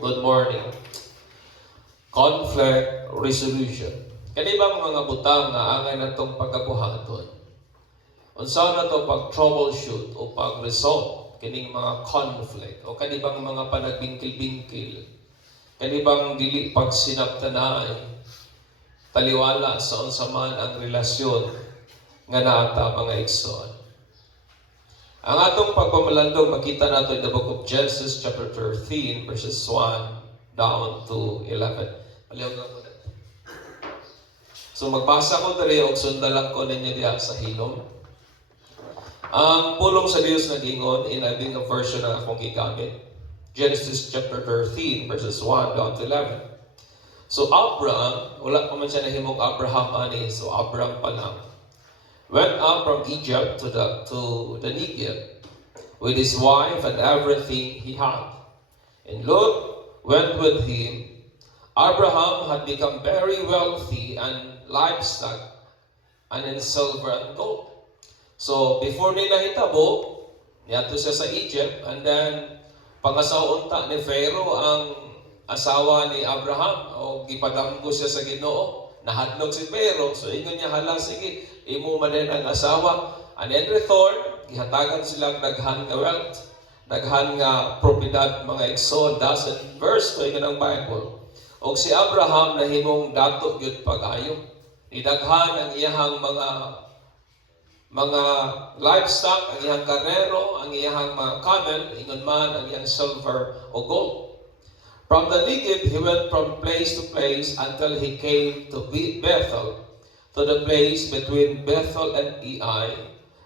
Good morning. Conflict resolution. Kani bang mga butang na angay na itong pagkabuhaton? Unsa na ito pag-troubleshoot o pag-resolve kining mga conflict? O kani bang mga panagbingkil-bingkil? Kani bang dili pagsinabtanay? Taliwala sa unsa man ang relasyon nga naata mga igsoon. Ang atong pagpamalandong makita nato in the book of Genesis chapter 13 verses 1 down to 11. Palihog lang po dito. So magbasa ko dali og sundalan ko ninyo diha sa hilom. Ang pulong sa Dios nagingon in abing a version na akong gigamit. Genesis chapter 13 verses 1 down to 11. So Abraham, wala pa man siya nahimong Abraham ani, so Abraham pa lang, went up from Egypt to the Negev with his wife and everything he had. And Lot went with him. Abraham had become very wealthy and livestock and in silver and gold. So before nila hitabo, niadto siya sa Egypt, and then pangasaunta ni Pharaoh ang asawa ni Abraham, o gipadanggo siya sa Ginoo. Nahadlok si Pharaoh, so ingon niya, hala, sige, imo man din ang asawa. And in return, gihatagan silang daghan nga wealth, daghan nga propiedad, mga igsoon. That's in verse 2 ng Bible. O si Abraham nahimong dato gyud pag-ayo. Idaghan ang iyahang mga livestock, ang iyang karnero, ang iyahang mga camel, ingon man ang iyang silver o gold. From the Negev, he went from place to place until he came to Bethel, to the place between Bethel and Ai,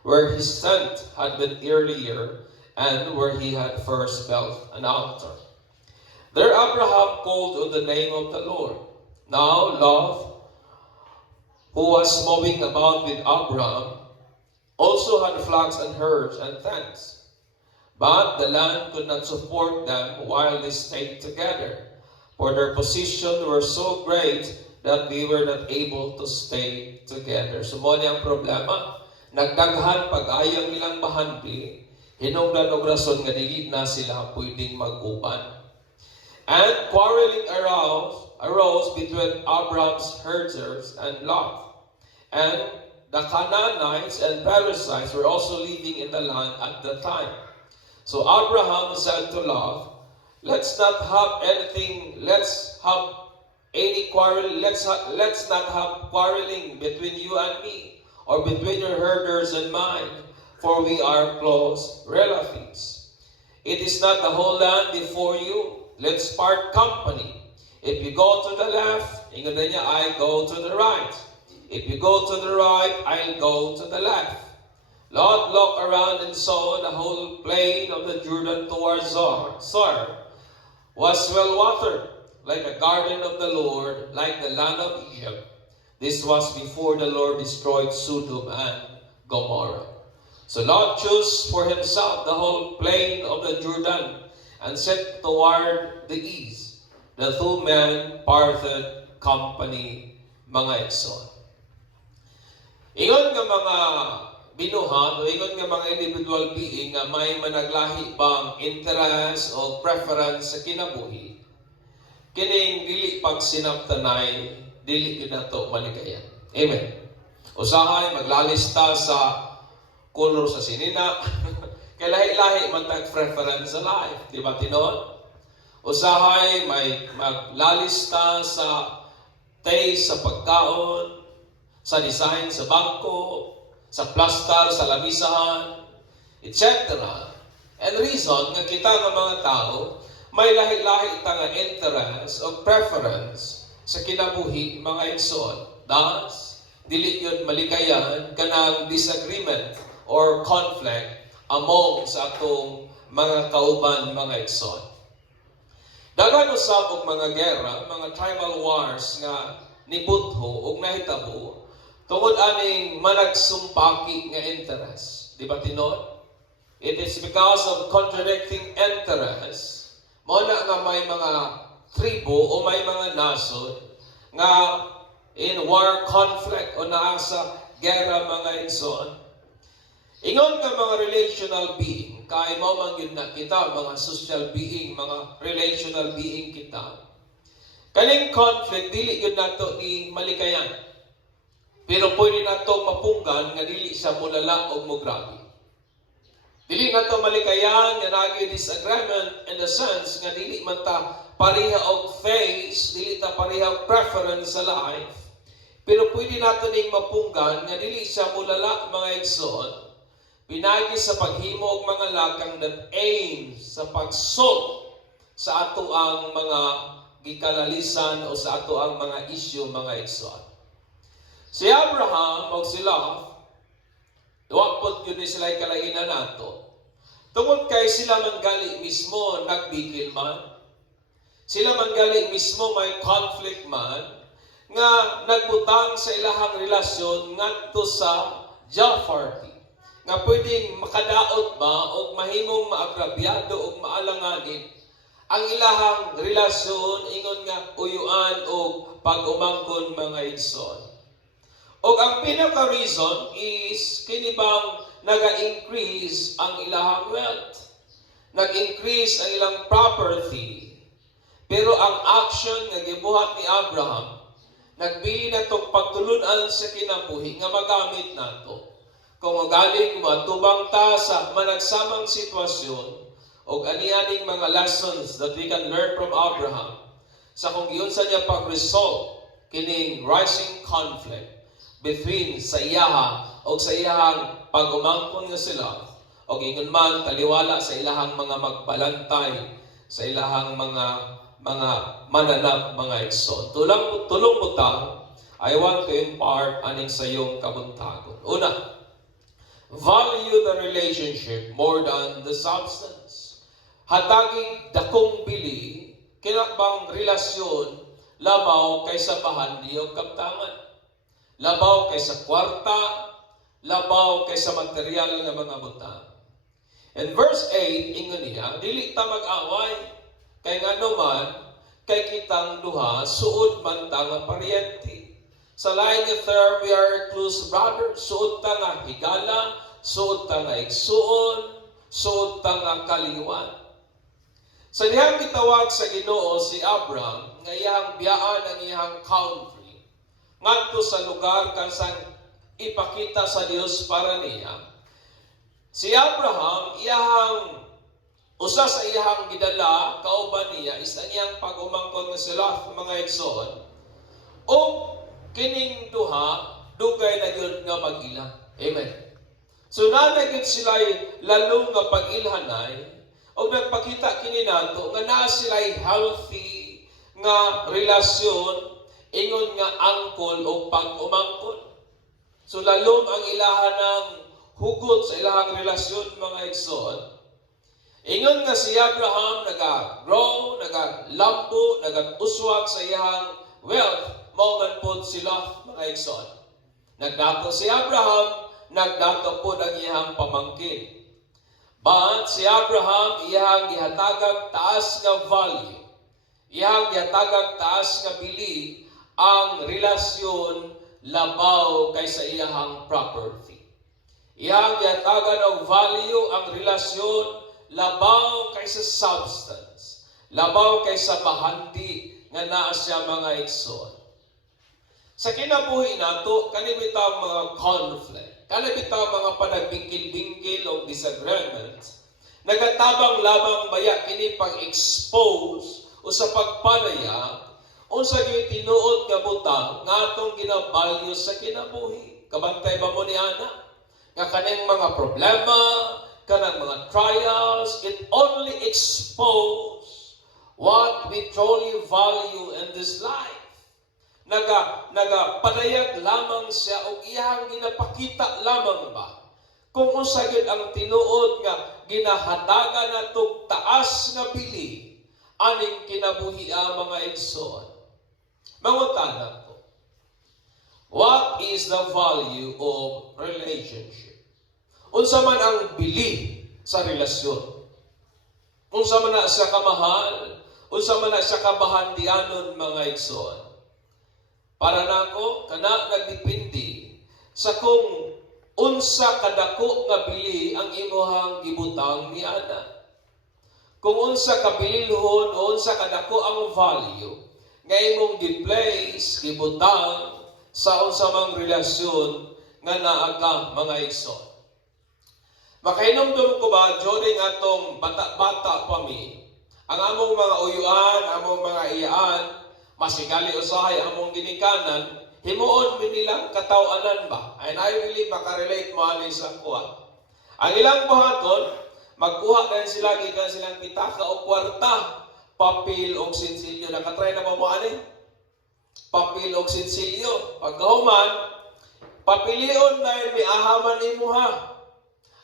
where his tent had been earlier, and where he had first built an altar. There Abraham called on the name of the Lord. Now Lot, who was moving about with Abraham, also had flocks and herds and tents. But the land could not support them while they stayed together, for their position were so great that they were not able to stay together. So mo ang problema, nagdaghan pag-ayang nilang bahanbi, hinungdan og rason nga dili na sila pwedeng mag-uban. And quarreling arose between Abraham's herders and Lot. And the Canaanites and Perizzites were also living in the land at the time. So Abraham said to Lot, let's not have quarreling between you and me, or between your herders and mine, for we are close relatives. It is not the whole land before you. Let's part company. If you go to the left, I go to the right. If you go to the right, I'll go to the left. Lot looked around and saw the whole plain of the Jordan towards Zoar was well watered, like a garden of the Lord, like the land of Egypt. This was before the Lord destroyed Sodom and Gomorrah. So Lot chose for himself the whole plain of the Jordan and set toward the east. The two men parted company, mga igsoon. Ingon nga mga binuhat o ingon nga mga individual being nga may managlahi bang interest o preference sa kinabuhi, kining dili pagsinabtanay, dili kinato maligaya. Amen. Usahay maglalista sa color sa sinina, kay lahi-lahi man tag preference sa life, di ba tinon? Usahay may maglalista sa taste sa pagkaon, sa design sa bangko, sa plastar, sa lamisahan, etc. And reason nga kita nga mga tao, may lahi-lahi ta nga interest o preference sa kinabuhi mga igsoon. Thus, dili yun maligayan kanang disagreement or conflict among sa atong mga kauban mga igsoon. Daghan usab og mga gera, mga tribal wars nga nibutho og nahitabo tungod aning managsumpaki nga interest. Di ba tinon? It is because of contradicting interests. Mo na nga may mga tribo o may mga nasod nga in war conflict o naa sa gera mga igsoon. Ingon nga mga relational being, kay mao man gyud na kita mga social being, mga relational being kita. Kaning conflict dili gyud nato ni malikayan. Pero pwede nato mapunggan nga dili siya mulala o mograbe. Dili nato malikayan nga nagi disagreement in the sense nga dili man ta pareha og face, dili ta pareha og preference sa life. Pero pwede nato ning mapunggan nga dili siya mulala mga igsoon. Pinagi sa paghimo og mga lakang that aim sa pagsol sa ato ang mga gikalalisan o sa ato ang mga issue mga igsoon. Si Abraham o si Lot, wapot yun ni sila kalainan nato. Tungod kay sila manggali mismo nagbigil man. Sila manggali mismo may conflict man nga nagbutang sa ilahang relasyon ngadto sa Jaffarty. Nga pwedeng makadaot ba o mahimong maagrabyado o maalanganin ang ilahang relasyon ingon nga uyuan o pag-umangkon mga igsoon. O ang pinaka-reason is kinibang naga-increase ang ilahang wealth. Nag-increase ang ilang property. Pero ang action nga gibuhat ni Abraham, nagbili na itong pagtulunan sa kinabuhi nga magamit nato. Kung magaling matubang ta sa managsamang sitwasyon o anianing mga lessons that we can learn from Abraham sa kung giyon sa niya pag-resolve kining rising conflict between sa iyaha o sa iyahang pag-umangkon nga sila o ingon man taliwala sa ilahang mga magbalantay sa ilahang mga mananap mga igsoon. Tulong butang, I want to impart aning sa iyong kabuntagon. Una, value the relationship more than the substance. Hatagig dakong bili, kinakbang relasyon, labaw kaysa bahandi o kaptangan. Labaw kaysa kwarta, labaw kaysa material nga mga butang. In verse 8, ingon niya, dili ta mag-away, kay ngano man, kay kitang duha, suod man ta nga paryente. Sa lain nga term, we are close brothers. Suod ta nga higala, suod ta nga igsuon, suod ta nga kaliwan. Sa dihang gitawag sa Ginoo si Abraham, nga iyang biyaan ang iyang country, ngadto sa lugar kansang ipakita sa Dios para niya. Si Abraham, usa sa iyang gidala, kauban niya, is ang iyang pag-umangkon nga sila, mga igsoon, o kining duha, dugay na yun nga mag-ila. Amen. So nanagit sila'y lalong nga pag-ilhanay, o nagpakita kini nato nga naa sila'y healthy nga relasyon, ingon nga angkol o pag-umangkon. So lalong ang ilahan ng hugot sa ilahang relasyon, mga igsoon. Ingon nga si Abraham nag-grow, nag-lambo, nag-uswag sa iyang wealth, mauman po sila, mga igsoon. Nagdato si Abraham, nagdato po ang iyang pamangkin. But si Abraham, iyang gihatagag taas nga value. Iyang gihatagag taas nga bili ang relasyon labaw kaysa iyang property. Iyang gihatagag ng value ang relasyon labaw kaysa substance. Labaw kaysa bahandi nga naa siya mga igsoon. Sa kinabuhi nato, kanibitaw mga conflict. Kanibitaw mga panagbingkil-bingkil o disagreements, nagatabang lamang baya kini pag-expose o sa pagpalaya o sa tinuod nga butang nga atong ginabalyo sa kinabuhi. Kabantay ba mo ni Ana? Nga kanang mga problema, kanang mga trials, it only expose what we truly value in this life. Nagapadayag lamang siya o iyang ginapakita lamang ba kung usagid ang tinuod nga ginahatagan natong taas nga bili aning kinabuhi ang mga igsoon. Mangutana ko, what is the value of relationship? Unsa man ang bili sa relasyon? Unsa man na siya kamahal? Unsa man na siya kabahandianon, mga igsoon? Para nako kana nagdepende sa kung unsa kadako nga bili ang imuhang gibutang niana. Kung unsa kabililhon o unsa kadako ang value nga imong gi-place, gibutang sa unsa mang relasyon nga naa ka mga igsoon. Makahinumdum ko ba, during atong bata-bata pa mi, ang among mga uyuan, among mga iyaan, masigali usahay among ginikanan, himuon mi nilang katawanan ba? And I really makarelate mo ani sa kuha. Ang ilang buhaton, magkuha kayo sila, gikan silang pitaka o kwarta, papel o sinsilyo. Nakatry na mo ani? Papel o sinsilyo. Pagkahuman, papilion na yun, may ahaman imo ha.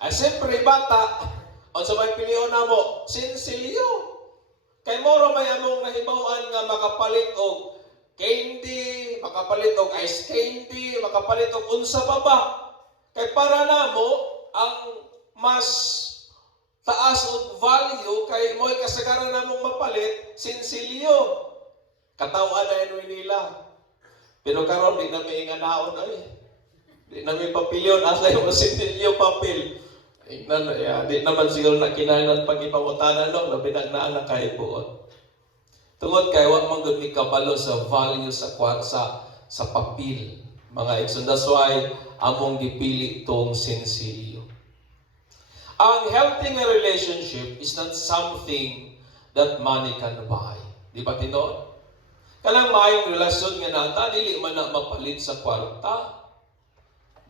Ay, siyempre, bata, o sa may pilion na mo, sinsilyo. Kay moro may among nahibawan nga makapalit og candy, makapalit og ice candy, makapalit og unsa pa ba. Kay para namo ang mas taas og value kay mo'y kasagaran namong mapalit, sinsilyo. Katawan na yun nila. Pero karon di na may inganaon ay. Di na may papilyon, asa yung sinsilyo papel. Di naman siguro na kinahanglan pag-ipamutanan, no? Labinag na anak kahit buon. Tungod kay wa man gud mi kabalo sa value sa papel. Mga igsoon, that's why among gipili tong sinsilyo. Ang healthy nga relationship is not something that money can buy. Di ba tinuod? Kanang maayong relasyon nga nata, dili man na mapalit sa kwarta.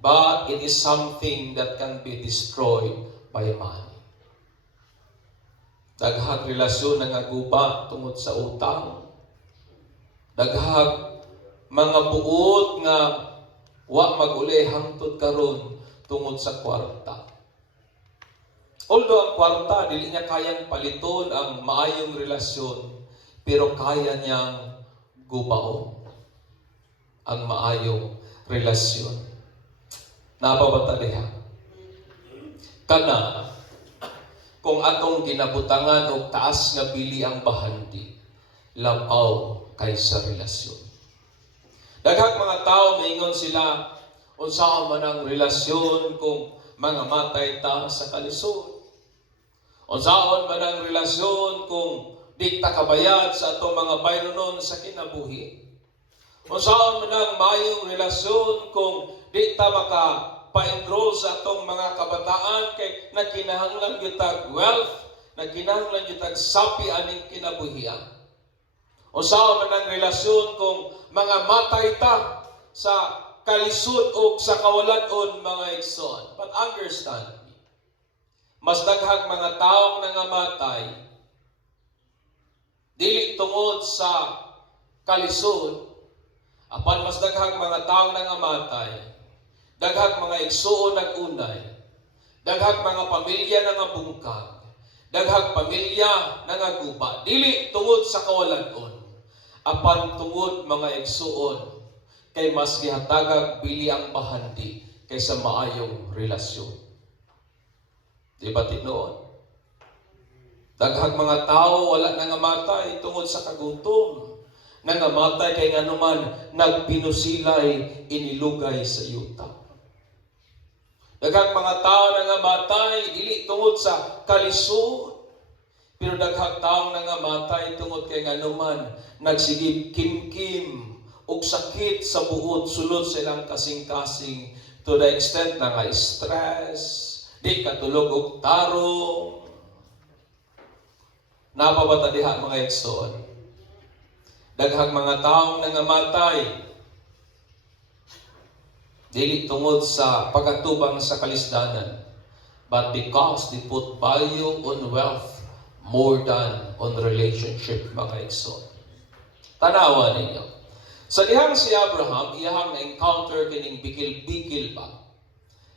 But it is something that can be destroyed by money. Daghang relasyon nga guba tungod sa utang. Daghang mga buot nga wa maguli hangtod karon tungod sa kwarta. Although ang kwarta dili niya kayang paliton ang maayong relasyon, pero kaya niyang gubaon ang maayong relasyon. Napabata diha. Kana, kung atong ginabutangan og taas nga bili ang bahandi, labaw kaysa relasyon. Daghang mga tao maingon sila, unsa man ang relasyon kung mga matay ta sa kalisod. Unsaon man ang relasyon kung di ta kabayad sa atong mga bayronon sa kinabuhi. Unsaon man ang mayong relasyon kung di ta maka-pa-enroll sa atong mga kabataan kay nagkinahanglan gyud wealth, nagkinahanglan gyud sapi aning kinabuhian. Unsaon man ang relasyon kung mga matay ta sa kalisod o sa kawalan-on mga igsoon. But understand me, mas daghang mga taong nangamatay dili tungod sa kalisod, apan mas daghang mga taong nangamatay, daghang mga igsoon nag-unay, daghang mga pamilya nangabungkag, daghang pamilya nangaguba, dili tungod sa kawalan-on, apan tungod mga igsoon, kay mas gihatagag bili ang bahandi kaysa maayong relasyon. Di ba tinuod? Daghang mga tao wala nangamatay tungod sa kagutom. Nangamatay kay nganuman nagpinusilay inilugay sa yuta. Daghang mga tao nangamatay dili tungod sa kalisod, pero daghang tao nangamatay tungod kay nganuman nagsigib kim-kim ug sakit sa buot sulod sa ilang kasing-kasing to the extent na nga stress, di katulog og tarong. Napabata diha mga igsoon. Daghang mga taong nangamatay dili tungod sa pagkatubang sa kalisdanan, but because they put value on wealth more than on relationship mga igsoon. Tanawa ninyo. Sa dihang si Abraham, iyahang na-encounter kining bikil-bikil ba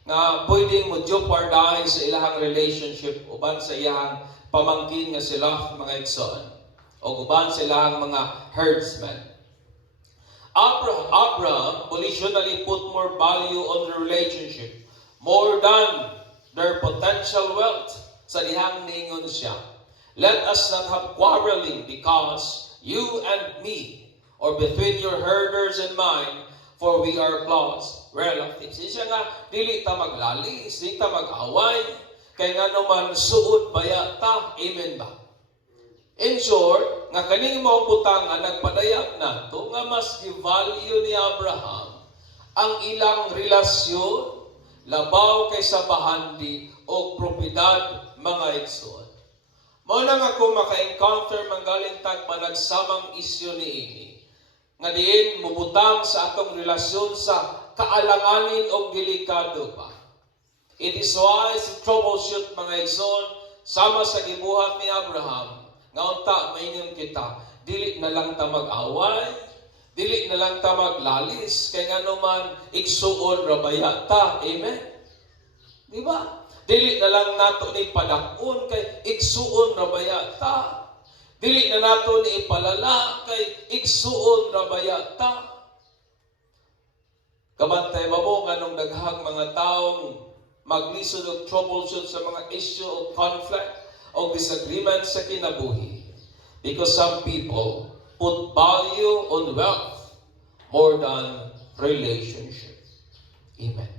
nga pwedeng mo jeopardize sa ilahang relationship uban sa iyahang pamangkin nga sila mga igsoon o uban sa ilahang mga herdsmen. Abraham volitionally put more value on the relationship more than their potential wealth. Sa dihang ningon siya, let us not have quarreling because you and me, or between your herders and mine, for we are close relatives. Siya nga, dili ta maglalis, dili ta mag-away, kay nga naman suod bayata. Amen ba? In short, nga kaning mao butangan nagpadayag nato nga mas gi-value ni Abraham ang ilang relasyon labaw kaysa bahandi o propiedad mga igsoon. Mao na nga kung maka-encounter manggaling tag managsamang isyu niini nga diin mubutang sa atong relasyon sa kaalanganin o delikado pa. It is wise to troubleshoot mga igsoon sama sa gibuhat ni Abraham nga unta maingon kita dili na lang ta mag-away, dili na lang ta maglalis kay ngano man igsuon ra bayata. Amen. Di ba? Dili na lang nato ni padak-on kay igsuon ra bayata. Dili na nato ni ipalala kay igsuon ra bayata. Kabantay ba mo nga nung daghang mga taong maglisod og troubleshoot sa mga issue of conflict o disagreement sa kinabuhi? Because some people put value on wealth more than relationship. Amen.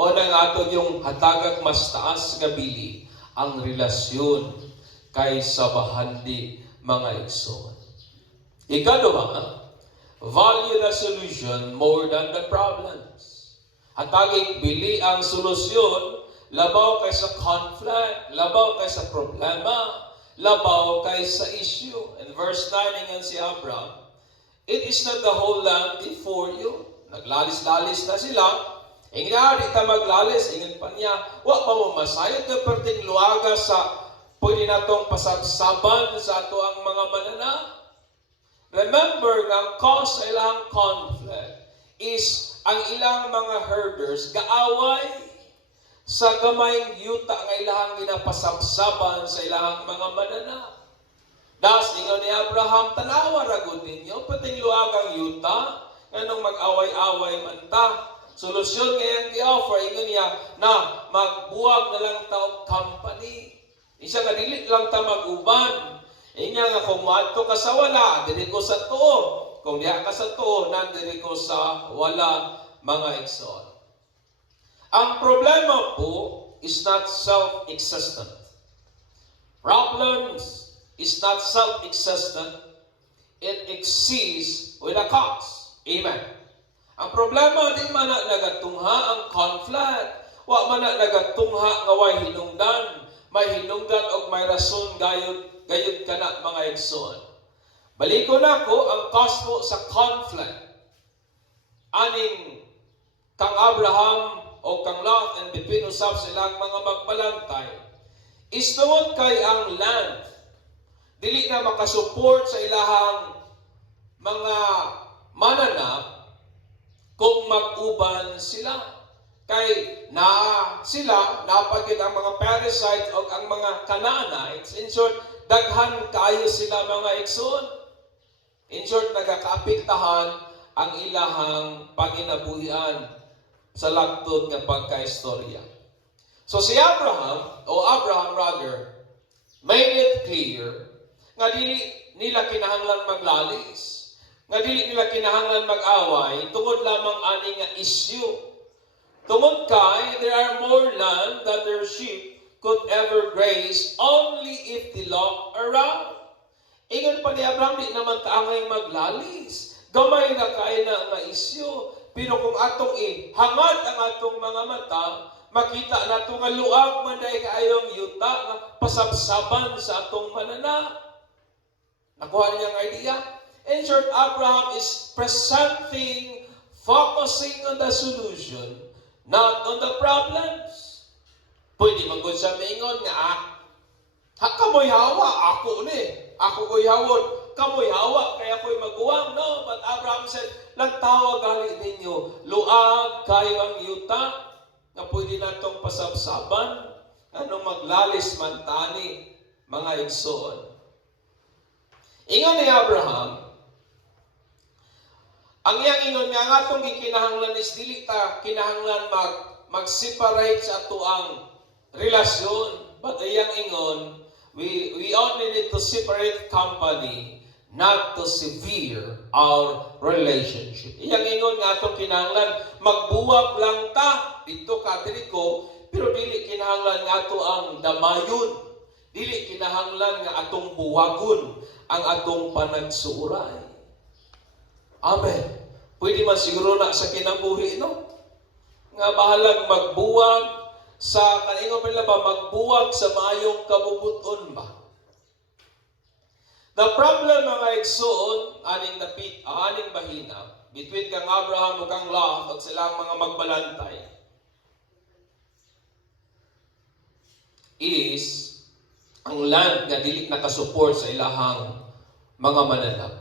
Mao na nga ato yung hatagag mas taas nga bili ang relasyon kaysa bahandi mga igsoon. Ikaduha, value the solution more than the problems. Hatagig bili ang solusyon labaw kaysa conflict, labaw kaysa problema, labaw kaysa issue. In verse 9 ingon si Abraham, it is not the whole land before you. Naglalis-lalis na sila. Ingin di ta maglalis, ingin pa niya, wa pa mo masayod ka perting luaga sa pwede natong pasabsaban sa ato ang mga manana. Remember nga ang cause sa ilang conflict is ang ilang mga herders gaaway sa gamayng yuta nga ilang ginapasabsaban sa ilang mga manana. Das ingon ni Abraham, tanawa ragod ninyo, pating luagang yuta, nga nung mag-away-away man ta. Solusyon ngayang i-offer, ingon niya na magbuwag na lang taong company. Isa nga dili lang ta mag-uban. Inya nga kung maadto ka sa wala, diri ko sa tuo. Kung diha ka sa tuo, nandiri ko sa wala mga igsoon. Ang problema po is not self-existent. Problems is not self-existent. It exists with a cause. Amen. Ang problema, di man na nagatungha ang conflict. Wa man na nagatungha nga way hinungdan. May hinungdan o may rason gayud ka na mga igsoon. Baliko na ko ang cause mo sa conflict. Aning kang Abraham o kang Lot and between usab silang mga magbalantay. Istungod kay ang land. Dili na makasupport sa ilahang mga mananap kung mag-uban sila. Kay sila, napagid ang mga parasites o ang mga Canaanites. In short, daghan kaayo sila mga igsoon. In short, nagakaapektahan ang ilahang panginabuhian sa lagtod nga pagkaistorya. So si Abraham made it clear nga dili nila kinahanglan maglalis. Nga dili nila kinahanglan mag-away tungod lamang ani nga issue. Tungod kay there are more land that their sheep could ever graze only if the lock around. Ingon pa ni Abraham, di naman kaangay maglalis. Gamay na kaya na nga issue. Pero kung atong hangad ang atong mga mata, makita nato nga luag man dahil kaayong yuta nga pasabsaban sa atong manana. Nakuha niya ang idea? In short, Abraham is focusing on the solution, not on the problems. Pwede magod sa mingon nga, kamoy hawa, ako ko'y hawod, kamoy hawa, kaya ko'y maguwang. No, but Abraham said, nagtawag gali ninyo, luag kayo ang yuta, na pwede natong pasabsaban, anong maglalis man tani, mga igsoon. Ingon ni Abraham, ang iyang ingon nga atong gikinahanglan is dili ta kinahanglan mag-separate sa ato ang relasyon. But iyang ingon, we only need to separate company not to sever our relationship. Iyang ingon nga atong kinahanglan, magbuwag lang ta, dito ka, dili ko, pero dili kinahanglan nga ato ang damayon. Dili kinahanglan nga atong buwagon ang atong panagsuuray. Amen. Pwede man siguro na sa kinabuhi, no? Nga bahalag magbuwag sa, kaningo pala ba, magbuwag sa maayong kabubuton ba? The problem, mga igsoon, aning bahina, between kang Abraham o kang Lot at silang mga magbalantay, is ang land nga dili nakasupport sa ilahang mga mananap.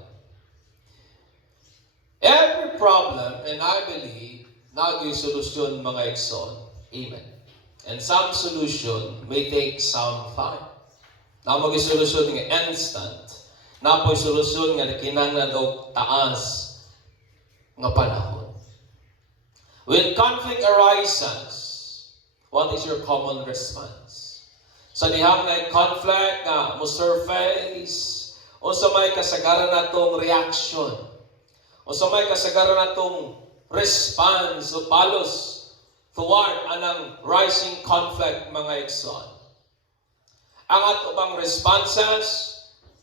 Every problem, and I believe, nagay solusyon mga igsoon. Amen. And some solution may take some time. Na magay solusyon nga instant. Na po'y solusyon nga kinahanglan og taas nga panahon. When conflict arises, what is your common response? Sa dihang na conflict nga mo surface, o sa may kasagaran natong reaction, o sa may kasagaran natong response o palos toward anang rising conflict, mga igsoon. Ang ato bang responses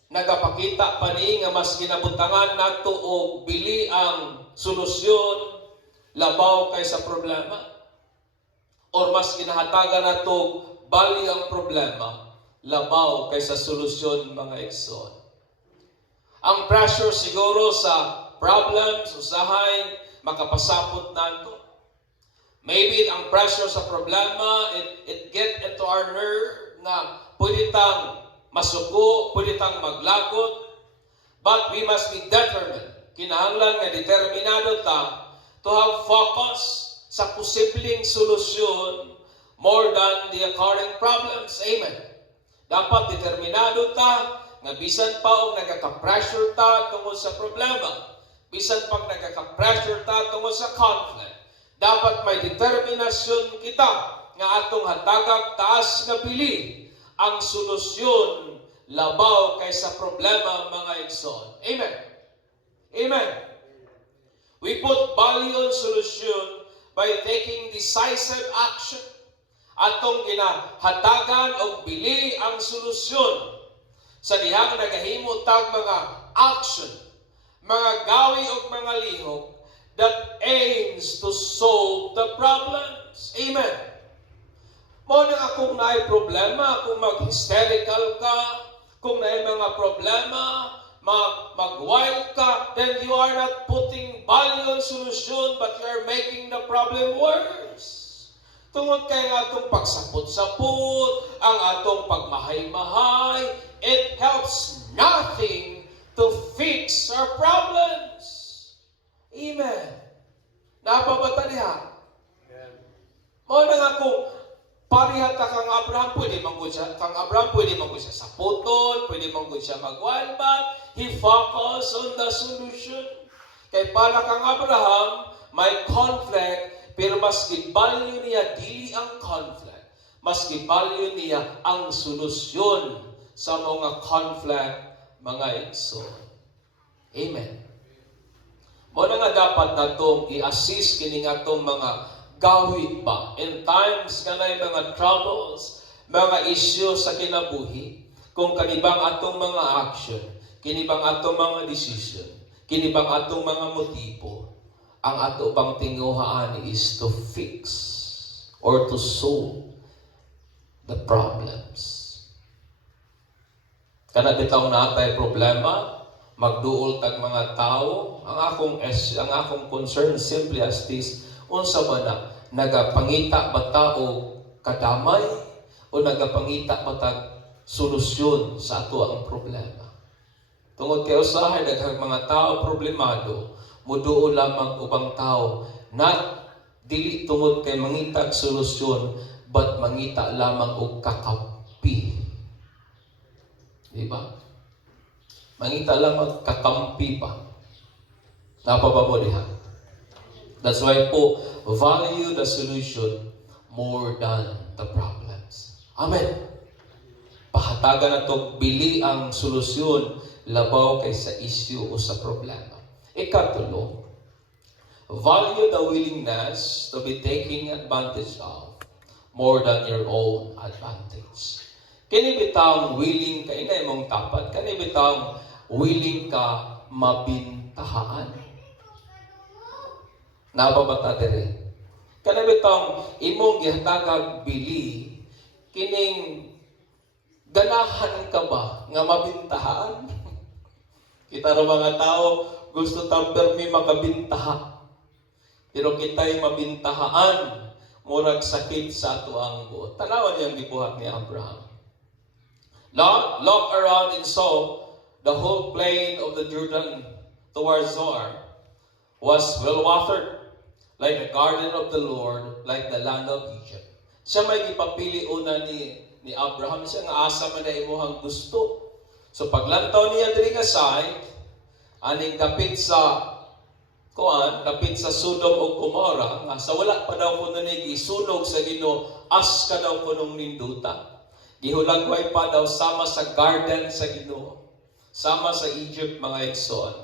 nagapakita pa ni nga mas ginabutangan nato og bili ang solusyon labaw kaysa problema, or mas ginahatagan nato bali ang problema labaw kaysa solusyon, mga igsoon. Ang pressure siguro sa problems usahay makapasapot nato. Maybe ang pressure sa problema it get into our nerve na pwede tang masuko, pwede tang maglagot, but we must be determined. Kinahanglan nga determinado ta to have focus sa posibleng solusyon more than the occurring problems. Amen. Dapat determinado ta nga bisan pa og nagaka-pressure ta tungod sa problema, bisan pag nagaka-pressure ta tungod sa conflict, dapat may determinasyon kita nga atong hatagag taas nga pili ang solusyon labaw kaysa problema, mga igsoon. Amen. Amen. We put value on solution by taking decisive action. Atong ginahatagan og bili ang solusyon sa dihang nagahimo tag mga action, mga gawi og mga lihok that aims to solve the problems. Amen. Mo na akong naay problema, kung mag-hysterical ka, kung naay mga problema, mag-wild ka, then you are not putting value on solution, but you are making the problem worse. Tungod kay ang atong pagsapot-sapot, ang atong pagmahay-mahay, it helps nothing to fix our problems. Amen. Napabata niya. Mo na nga kung parihat ka kang Abraham, pwede manggod siya saputon, pwede manggod siya mag-wild bath. He focused on the solution. Kay para kang Abraham, may conflict, pero mas gibalyo niya dili ang conflict. Mas gibalyo niya ang solusyon sa mga conflict, mga igsoon. Amen. Mo na nga dapat natong i-assist kini nga itong mga gawit ba in times kanay mga troubles, mga issues sa kinabuhi, kung kanibang atong mga action, kinibang atong mga decision, kinibang atong mga motibo, ang ato bang tinguhaan is to fix or to solve the problems. Kana bitaw natay problema, magduol tag mga tao, ang akong concern simply as this: unsa ba na nagapangita ba tao kadamay o nagapangita ba tag solusyon sa ato ang problema? Tungod kay usahay daghang mga tao problemado, muduol lamang ubang tao not dili tungod kay mangita og solusyon, but mangita lamang og kakampi. Di ba? Mangita lamang kakampi pa. Napaba mo diha? That's why po, value the solution more than the problems. Amen. Pahatagan na ito, bili ang solusyon labaw kay sa issue o sa problema. Ikatulo, value the willingness to be taken advantage of more than your own advantage. Kani bitang willing ka inay mong tapat, kani bitang willing ka mabintahaan. Nababata dire. Kani bitang imong gihatagag bili kining ganahan ka ba nga mabintahaan? Kita ra mga tao gusto ta permi makabintaha. Pero kita'y mabintahaan, murag sakit sa ato ang buot. Tanawan niyang gibuhat ni Abraham. Look around and saw the whole plain of the Jordan towards Zoar was well-watered, like the garden of the Lord, like the land of Egypt. Siya may gipapili una ni Abraham, siya nga asa man na imuhang gusto. So paglantaw niya diri nga side, aning kapit sa Sodom o Gomorrah, nga sa wala pa daw kuno ni gisunog sa Ginoo, as ka daw kunong ninduta. Gihulagway pa daw sama sa garden sa Ginoo, sama sa Egypt mga igsoon.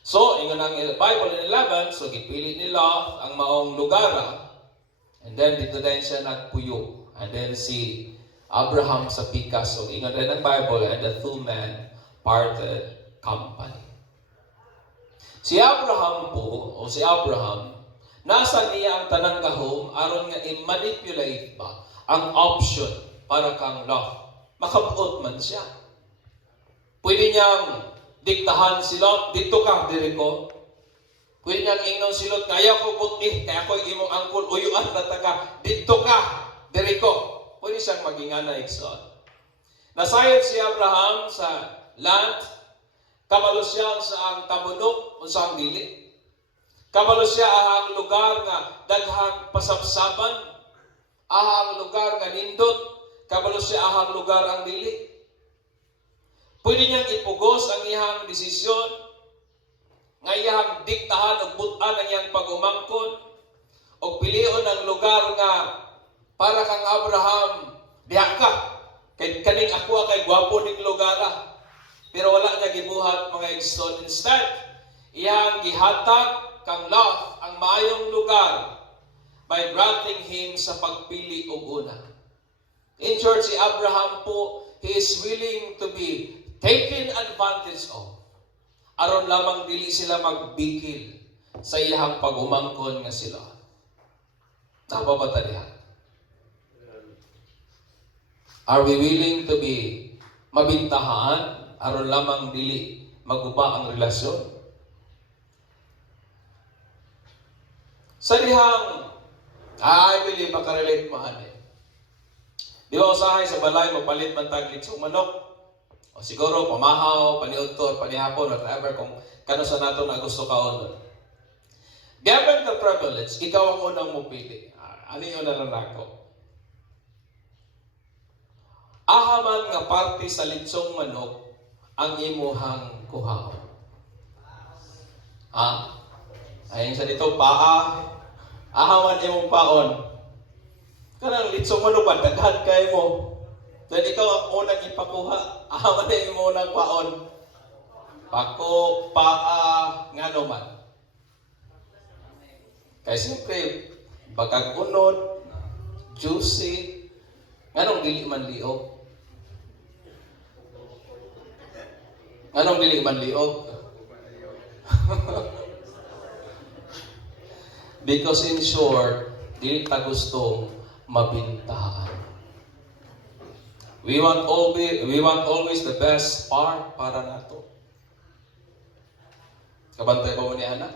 So, ingon ang Bible in 11, so gipili nila ang maong lugar, and then dito din siya nagpuyo. And then si Abraham sa pikas, so ingon din ang Bible, and the two men parted company. Si Abraham, nasa niya ang tanang gahom aron nga i-manipulate ba ang option para kang love. Makabuot man siya. Pwede niyang diktahan si Lot, dito ka, diri ko. Pwede niyang ingnon si Lot, kaya ko buti, kaya ko imong angkol, uyuan na taga, dito ka, diri ko. Pwede siyang maginganay, son. Nasayod si Abraham sa land. Kabalo siya sa ang tabunok o sa ang dili. Kabalo siya ang lugar nga daghang pasabsaban, ang lugar nga nindot. Kabalo siya ang lugar ang dili. Pwede niyang ipugos ang iyang desisyon, nga iyang diktahan o butan ang iyang pag-umangkon, o pilion ang lugar nga para kang Abraham, diha ka, kay kaning ako kay gwapo ning lugar. Pero wala niya gibuhat mga igsoon. Instead, iyang gihatag kang Lot ang maayong lugar by granting him sa pagpili og una. In short, si Abraham po, he is willing to be taken advantage of. Aron lamang dili sila magbikil sa iyang pag-umangkon nga sila. Napabata niya. Are we willing to be mabintahaan aron lamang dili maguba ang relasyon? Sa dihang, I believe makarelate mo ani. Di ba usahay sa balay magpalit man tag litsong manok? O siguro pamahaw, paniudto, panihapon, whatever kung kano sa nato na gusto ka on. Given the privilege, ikaw ang unang mupili. Ano yun na lang ako? Ahaman nga parte sa litsong manok ang imuhang kuhaon. Ayun sa dito, paa. Ahaman imong paon. Kanang litsong manok, daghan kayo mo. Dahil ikaw ang unang ipakuha. Ahaman na imong unang paon. Pako, paa, nga naman. Kaya siyempre, bagag unod, juicy, nganong dili man liog. Anong dili man liog? Because in short, dili ta gustong mabintahan. We want always the best part para nato. Kabantay ba mo ni anak?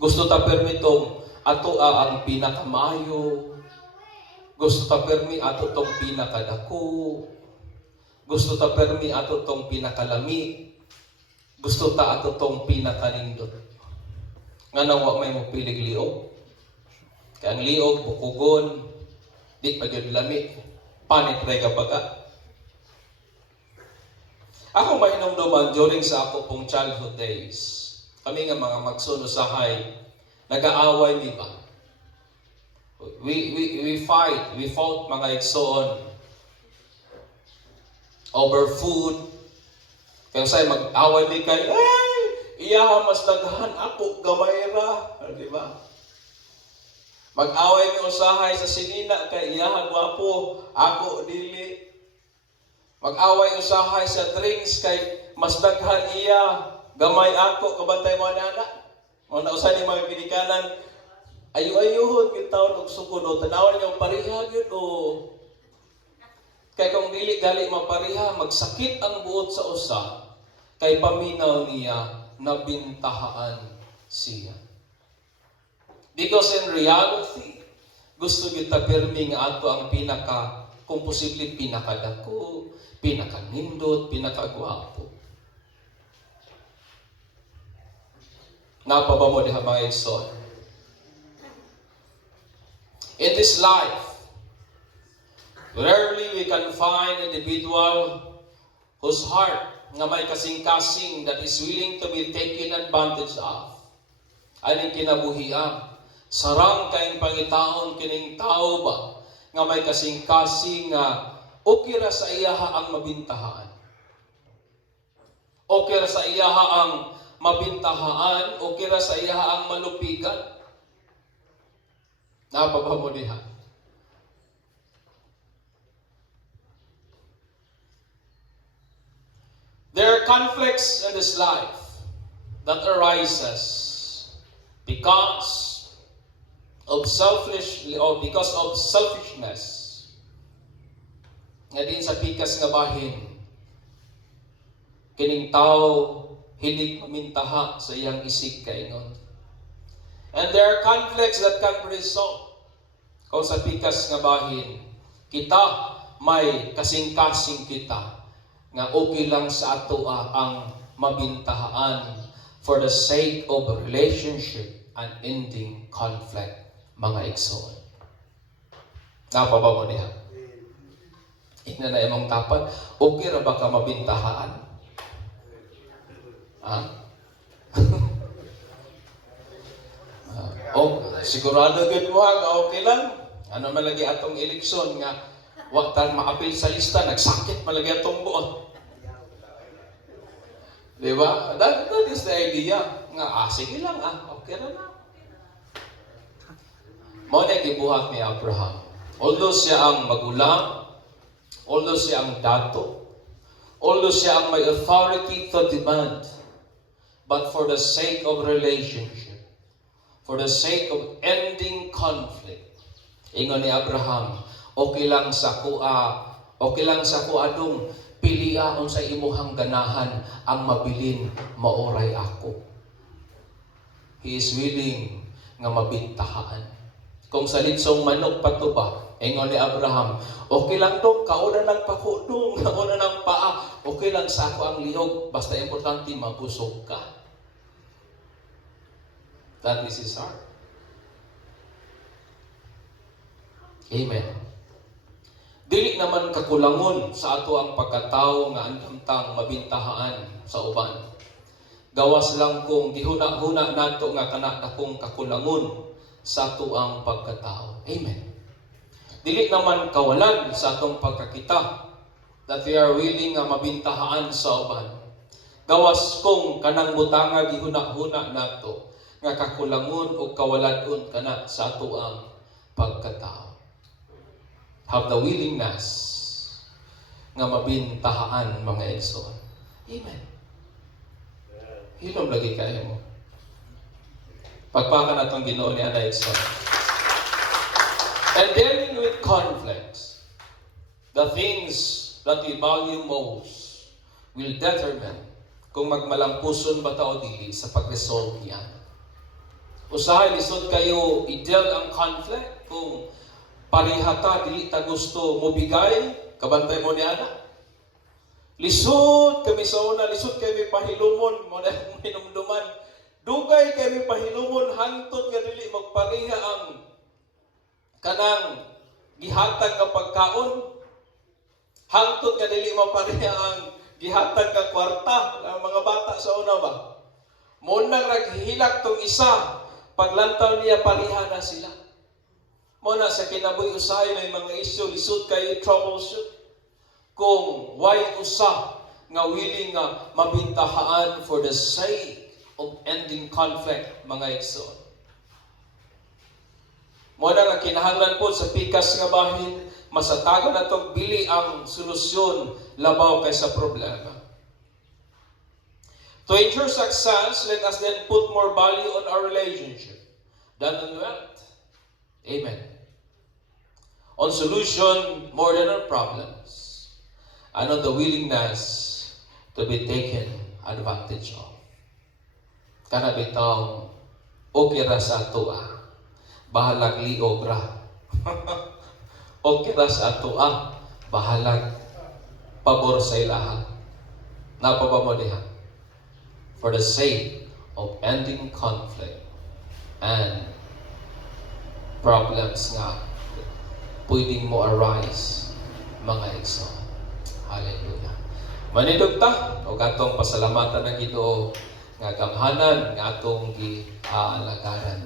Gusto ta permitong ato ang pinakamayo. Gusto ta permi ato tong pinakadako. Gusto ta permi ato tong pinakalami. Gusto ta ato tong pinakanindot. Nga nawa may mapilig liog. Kaya ang liog, bukugon, di pa yun lami. Panit ray kabaga. Ako mainumduman during sa ako pong childhood days. Kami nga mga magsunusahay, nag-aaway, di ba? We fought mga igsoon. over food. Kaya sa'yo mag-away di kayo, ay, iya mas daghan ako, gamay ra. Di ba? Mag-away mi usahay sa sinina, kay iya gwapo, ako dili. Mag-away usahay sa drinks, kay mas daghan iya, gamay ako, kabantay mo anak. O nausa ni mga pinikanan, ayu-ayuhon yung taon og sukod o tanawan niyo pariha gyud o kay kung dili gali mapariha magsakit ang buot sa usa kay paminaw niya nabintahaan siya. Because in reality, gusto kita pirmi nga ato ang kung posible pinakadako, pinakanindot, pinakagwapo. Napaba mo diha mga igsoon. In this life, rarely we can find an individual whose heart nga may kasing-kasing that is willing to be taken advantage of. Aning kinabuhian, sarang kaing pangitaon kining tao ba nga may kasing-kasing nga okay ra sa iyaha ang mabintahaan. Okay ra sa iyaha ang mabintahaan, okay ra sa iyaha ang malupigan. Napaba mo diha. There are conflicts in this life that arises because of because of selfishness. Nga din sa pikas nga bahin, kining tao hilig mamintaha sa iyang isig kaingon. And there are conflicts that can result kung sa pikas nga bahin, kita may kasing-kasing kita nga okay lang sa ato ang mabintahaan for the sake of a relationship and ending conflict, mga igsoon. Napaba mo niya? Ina na imong tapat, okay ra ba ka mabintahaan? Sigurado gud mo nga okay lang. Ano malagi atong eleksyon nga wa ta maapil sa lista, nagsakit malagi atong buot. Di ba? That is the idea. Nga, sige lang, okay na. Mao na gibuhat ni Abraham. Although siya ang magulang, although siya ang dato, although siya ang may authority to demand, but for the sake of relationship, for the sake of ending conflict, ingon ni Abraham, okay lang sa kuha dong piliaon sa imuhang ganahan ang mabilin maoray ako. He is willing nga mabintahaan. Kung sa litsong manok patuba, ingon ni Abraham, okay lang dong, kauna ng pako dong, kauna ng paa, okay lang sa ako ang lihog, basta importante mabusog ka. That is his heart. Amen. Dili naman kakulangon sa ato ang pagkatao nga andamtang mabintahaan sa uban. Gawas lang kung gihuna-huna nato nga kana akong kakulangon sa ato ang pagkatao. Amen. Dili naman kawalan sa atong pagkakita that we are willing nga mabintahaan sa uban. Gawas kung kanang butanga gihuna-huna nato nga kakulangon o kawalan kana sa ato ang pagkatao. Have the willingness nga mabintahaan mga igsoon. Amen. Hilom lagi kayo mo. Pagpakan atong Ginoo ni ana igsoon. And dealing with conflicts, the things that we value most will determine kung magmalampuson ba ta o dili sa pag-resolve niya. Usahay lisod kayo i-deal ang conflict kung parihata, dili ta gusto mo bigay, kabantay mo ni ana. Lisod kami sa una, lisod kami pahilumon, mo na hinumduman. Dugay kami pahilumon, hangtod nga dili magpariha ang kanang gihatag nga pagkaon. Hangtod nga dili mapariha ang gihatag nga kwarta, ang mga bata sa una ba. Munang naghihilak tong isa, paglantaw niya pariha na sila. Muna sa kinabuhi usahay may mga isyu, lisod kayo troubleshoot. kung why usa nga willing nga mabintahaan for the sake of ending conflict, mga igsoon. Mo na nga kinahanglan po sa pikas nga bahin, masatago na to bili ang solusyon labaw kaysa problema. To ensure success, let us then put more value on our relationship than on wealth. Amen. On solution more than on problems, and on the willingness to be taken advantage of. Kana bitaw, okay ra sa ato bahalag liog ra. Okay ra sa ato bahalag pabor sa ilaha. Napaba mo diha. For the sake of ending conflict and problems nga pwedeng mo arise, mga igsoon. Hallelujah. Manidugta o atong pasalamatan ng Ginoo nga gamhanan nga atong giaalagaran.